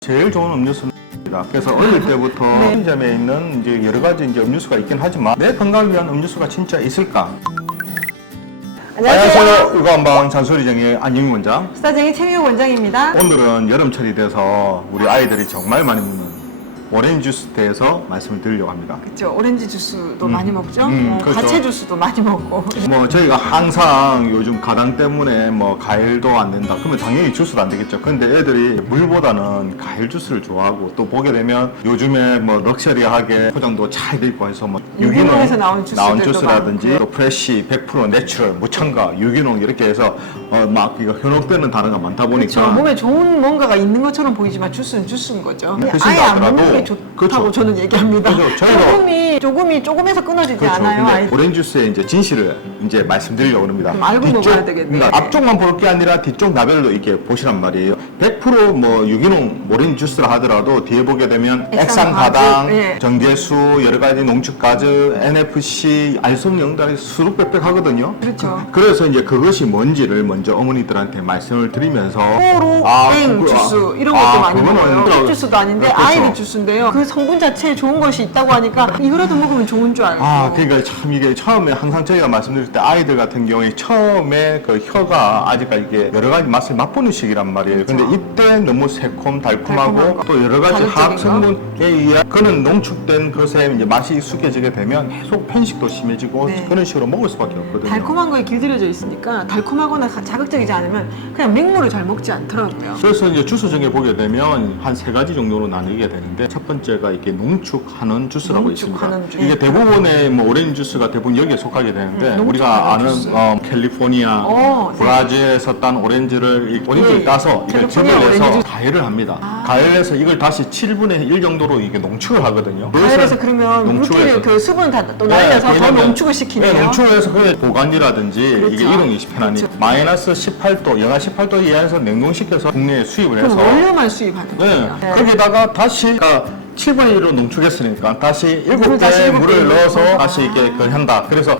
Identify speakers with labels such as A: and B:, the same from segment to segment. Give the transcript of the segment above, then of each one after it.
A: 제일 좋은 음료수입니다. 그래서 어릴 때부터 편의점에 있는 이제 여러 가지 이제 음료수가 있긴 하지만 내 건강을 위한 음료수가 진짜 있을까? 안녕하세요. 의과한방 잔소리쟁이 안영희 원장.
B: 스타쟁이 최미호 원장입니다.
A: 오늘은 여름철이 돼서 우리 아이들이 정말 많이 먹는 오렌지 주스에 대해서 말씀을 드리려고 합니다.
B: 그렇죠. 오렌지 주스도 많이 먹죠.
A: 그렇죠.
B: 과채 주스도 많이 먹고.
A: 뭐 저희가 항상 요즘 가당 때문에 뭐 과일도 안 된다. 그러면 당연히 주스도 안 되겠죠. 근데 애들이 물보다는 과일 주스를 좋아하고 또 보게 되면 요즘에 뭐 럭셔리하게 포장도 잘 돼 있고 해서 뭐
B: 유기농에서 나온
A: 주스라든지
B: 많고요.
A: 또 프레쉬 100% 내추럴 무첨가 유기농 이렇게 해서 막 이거 현혹되는 단어가 많다 보니까
B: 그렇죠. 몸에 좋은 뭔가가 있는 것처럼 보이지만 주스는 주스인 거죠.
A: 그
B: 아예 안
A: 생각하더라도
B: 먹는 게 좋다고
A: 그렇죠.
B: 저는 얘기합니다.
A: 그렇죠. 저희도
B: 조금에서 끊어지지
A: 그렇죠.
B: 않아요.
A: 근데
B: 아이들.
A: 오렌지 주스의 이제 진실을 이제 말씀드리려고 합니다.
B: 좀 알고 먹어야 되겠네.
A: 그러니까 앞쪽만 볼 게 아니라 뒤쪽 나별로 이렇게 보시란 말이에요. 100% 유기농 오렌지 주스라 하더라도 뒤에 보게 되면 액상가당,
B: 예.
A: 정제수, 여러 가지 농축가즈, NFC, 알속영달이 수룩빽빽하거든요.
B: 그렇죠.
A: 그래서 이제 그것이 뭔지를 먼저 어머니들한테 말씀을 드리면서
B: 땡 주스 이런 것도 많이 먹어요. 땡 주스도 아닌데
A: 그렇죠.
B: 아이비 주스인데요. 그 성분 자체에 좋은 것이 있다고 하니까 이거라도 먹으면 좋은 줄 알고.
A: 그러니까 참 이게 처음에 항상 저희가 말씀드릴 때 아이들 같은 경우에 처음에 그 혀가 아직까지 이게 여러 가지 맛을 맛보는 시기란 말이에요. 근데 이때 너무 새콤 달콤하고
B: 달콤한 거.
A: 또 여러 가지
B: 자극적인
A: 화학 성분에 의한 그런 농축된 것에 이제 맛이 익숙해지게 되면 계속 편식도 심해지고
B: 네.
A: 그런 식으로 먹을 수밖에 없거든요.
B: 달콤한 거에 길들여져 있으니까 달콤하거나 자극적이지 않으면 그냥 맹물을 잘 먹지 않더라고요.
A: 그래서 이제 주스 중에 보게 되면 한 세 가지 정도로 나뉘게 되는데 첫 번째가 이렇게 농축하는 주스라고
B: 농축하는
A: 있습니다.
B: 주스.
A: 이게 대부분의 뭐 오렌지 주스가 대부분 여기에 속하게 되는데 우리가 아는
B: 주스.
A: 캘리포니아,
B: 네.
A: 브라질에서 딴 오렌지를
B: 예.
A: 따서 이걸
B: 캘리포니아
A: 즙을 내서
B: 오렌지
A: 가열을 합니다. 가열해서 이걸 다시 7분의 1 정도로 이게 농축을 하거든요.
B: 가열해서 그러면
A: 농축해서
B: 물기를 그 수분 다 또 날려서 더
A: 왜냐면-
B: 농축을 시키네요.
A: 네, 농축을 해서 그게 보관이라든지
B: 그렇죠.
A: 이게 이동이 편하니
B: 그렇죠.
A: 마이너스 18도, 영하 18도 이하에서 냉동시켜서 국내에 수입을
B: 그럼
A: 해서
B: 원료만 수입하는
A: 네.
B: 거예요. 네.
A: 거기다가 다시 7분의 1로 농축했으니까 다시
B: 물을 다시
A: 7배
B: 일곱 배
A: 물을 넣어서
B: 넣어서.
A: 다시 이렇게 그걸 한다. 그래서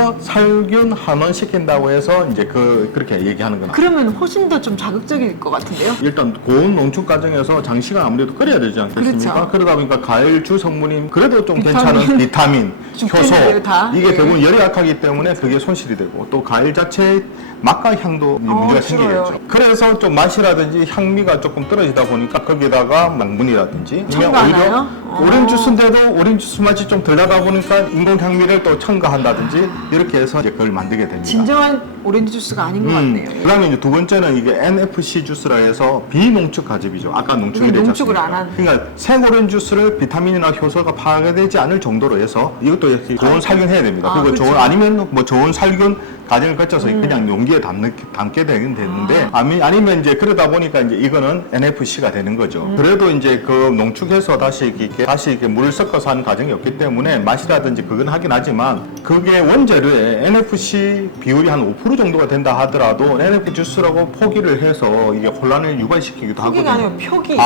A: 살균 환원 시킨다고 해서 이제 그렇게 얘기하는 거나.
B: 그러면 훨씬 더 좀 자극적일 것 같은데요?
A: 일단 고온 농축 과정에서 장시간 아무래도 끓여야 되지 않겠습니까?
B: 그렇죠.
A: 그러다 보니까 과일 주 성분인 그래도 좀
B: 비타민.
A: 괜찮은 비타민,
B: 죽겠네요,
A: 효소
B: 다.
A: 이게
B: 네.
A: 대부분 열이 약하기 때문에 그게 손실이 되고 또 과일 자체의 맛과 향도 문제가
B: 싫어요.
A: 생기겠죠. 그래서 좀 맛이라든지 향미가 조금 떨어지다 보니까 거기다가 망분이라든지
B: 첨가하나요?
A: 오렌지 주스인데도 오렌지 주스 맛이 좀 덜 나다 보니까 인공 향미를 또 첨가한다든지 이렇게 해서 이제 그걸 만들게 됩니다.
B: 진정한 오렌지 주스가 아닌 것 같네요.
A: 그다음에 이제 두 번째는 이게 NFC 주스라 해서 비농축 가즙이죠. 아까 농축이 되지
B: 농축을
A: 않습니까?
B: 안 한.
A: 그러니까 생오렌지 주스를 비타민이나 효소가 파괴되지 않을 정도로 해서 이것도 이렇게 좋은 살균해야 됩니다. 그리고
B: 그렇죠.
A: 좋은 아니면 뭐 좋은 살균 과정을 거쳐서 그냥 용기에 담게 되긴 되는데 아니면 이제 그러다 보니까 이제 이거는 NFC가 되는 거죠. 그래도 이제 그 농축해서 다시 이렇게 물을 섞어서 하는 과정이 없기 때문에 맛이라든지 그건 하긴 하지만 그게 원재료에 NFC 비율이 한 5% 정도가 된다 하더라도 NFC 주스라고 포기를 해서 이게 혼란을 유발시키기도
B: 표기가
A: 하거든요.
B: 아니고 표기.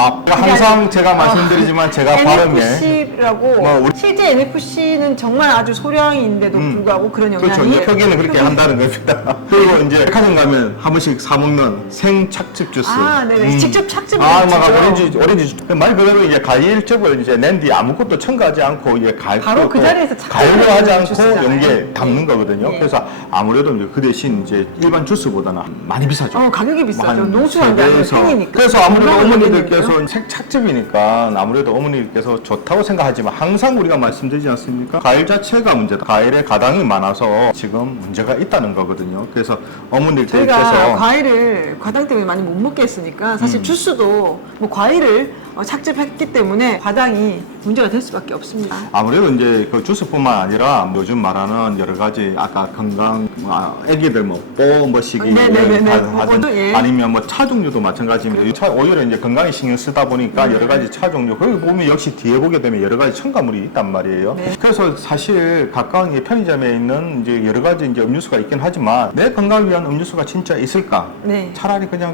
A: 항상 제가 말씀드리지만 제가 발음에
B: NFC라고
A: 뭐 우리-
B: 실제 NFC는 정말 아주 소량인데도 불구하고 그런 영향이
A: 그렇죠. 이 표기는 그렇게 한다는 겁니다. 그리고 이제 백화점 가면 한 번씩 사 먹는 생착즙 주스.
B: 네네. 직접 착즙을
A: 막
B: 해주죠.
A: 오렌지 말 그대로 이제 과일즙을 이제 낸 뒤 아무것도 첨가하지 않고 이제
B: 바로 그 자리에서 착즙을
A: 가열로 하지
B: 해주는
A: 않고
B: 주스잖아요.
A: 용기에 담는 거거든요.
B: 네.
A: 그래서 아무래도 이제 그 대신 이제 일반 주스보다는 많이 비싸죠.
B: 가격이 비싸죠.
A: 한
B: 농축한 게 아니라
A: 세배에서.
B: 생이니까.
A: 그래서 아무래도
B: 얼마나
A: 어머니들께서
B: 걸리는데요?
A: 색착즙이니까 아무래도 어머니들께서 좋다고 생각하지만 항상 우리가 말씀드리지 않습니까? 과일 자체가 문제다. 과일에 가당이 많아서 지금 문제가 있다는 거거든요. 그래서
B: 저희가
A: 어머니들께서
B: 과일을 과당 때문에 많이 못 먹게 했으니까 사실 주스도 뭐 과일을 착즙했기 때문에 과당이 문제가 될 수밖에 없습니다.
A: 아무래도 이제 그 주스뿐만 아니라 요즘 말하는 여러 가지 아까 건강 애기들 뽀 머시기
B: 네네네네.
A: 하든
B: 뽀뽀도, 예.
A: 아니면 뭐 차 종류도 마찬가지입니다. 오히려 이제 건강에 신경 쓰다 보니까 여러 가지 차 종류 거기 보면 역시 뒤에 보게 되면 여러 가지 첨가물이 있단 말이에요.
B: 네.
A: 그래서 사실 가까운 이 편의점에 있는 이제 여러 가지 이제 음료수가 있긴 하지만 내 건강을 위한 음료수가 진짜 있을까?
B: 네.
A: 차라리 그냥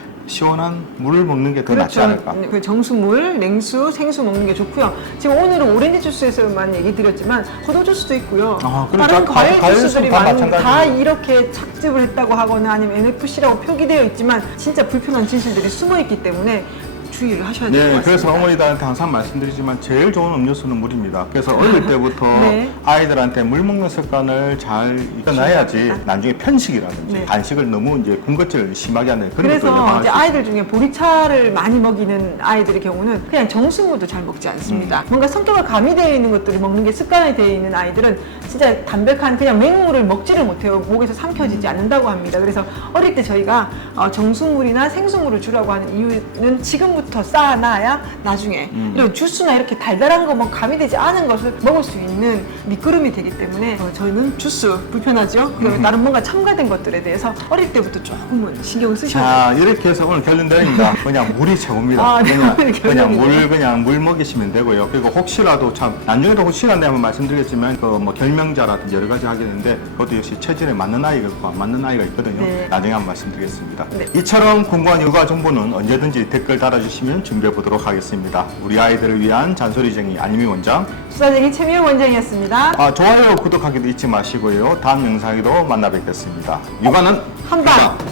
A: 시원한 물을 먹는 게 더 낫지 않을까?
B: 그 정수물, 냉수, 생수 먹는 게 좋고요. 지금 오늘은 오렌지 주스에서만 얘기 드렸지만 포도 주스도 있고요.
A: 그렇죠.
B: 다른 과일
A: 과일
B: 주스들이
A: 다
B: 다
A: 마찬가지예요.
B: 이렇게 착즙을 했다고 하거나 아니면 NFC라고 표기되어 있지만 진짜 불편한 진실들이 숨어 있기 때문에 주의를 하셔야 될 것
A: 네,
B: 같습니다.
A: 그래서 어머니들한테 항상 말씀드리지만 제일 좋은 음료수는 물입니다. 그래서 어릴 때부터
B: 네.
A: 아이들한테 물 먹는 습관을 잘 익혀놔야지
B: 중요합니다.
A: 나중에 편식이라든지
B: 네.
A: 간식을 너무 이제 군것질을 심하게 하는 그런 것도
B: 그래서
A: 예방할
B: 이제
A: 수
B: 아이들 중에 보리차를 많이 먹이는 아이들의 경우는 그냥 정수물도 잘 먹지 않습니다. 뭔가 성격을 가미되어 있는 것들을 먹는 게 습관이 되어 있는 아이들은 진짜 담백한 그냥 맹물을 먹지를 못해요. 목에서 삼켜지지 않는다고 합니다. 그래서 어릴 때 저희가 정수물이나 생수물을 주라고 하는 이유는 지금부터 쌓아놔야 나중에 이런 주스나 이렇게 달달한 거 뭐 가미되지 않은 것을 먹을 수 있는 밑거름이 되기 때문에 저희는 주스 불편하죠. 그다음에 다른 뭔가 첨가된 것들에 대해서 어릴 때부터 조금은 신경을 쓰셔야 돼요.
A: 자, 이렇게 해서 오늘 결론 내립니다. 그냥 물이 최고입니다.
B: 아, 네, 오늘
A: 그냥
B: 결론이네요.
A: 물 먹이시면 되고요. 그리고 혹시라도 참 나중에도 혹시나 한번 말씀드리겠지만 그 뭐 결명자라든지 여러 가지 하게 되는데 그것도 역시 체질에 맞는 아이가 있고 안 맞는 아이가 있거든요.
B: 네.
A: 나중에 한번 말씀드리겠습니다.
B: 네.
A: 이처럼 궁금한 육아 정보는 언제든지 댓글 달아주시면 준비해 보도록 하겠습니다. 우리 아이들을 위한 잔소리쟁이 안유미 원장.
B: 수사쟁이 최미영 원장이었습니다.
A: 좋아요, 구독하기도 잊지 마시고요. 다음 영상에도 만나 뵙겠습니다. 육아는
B: 한방.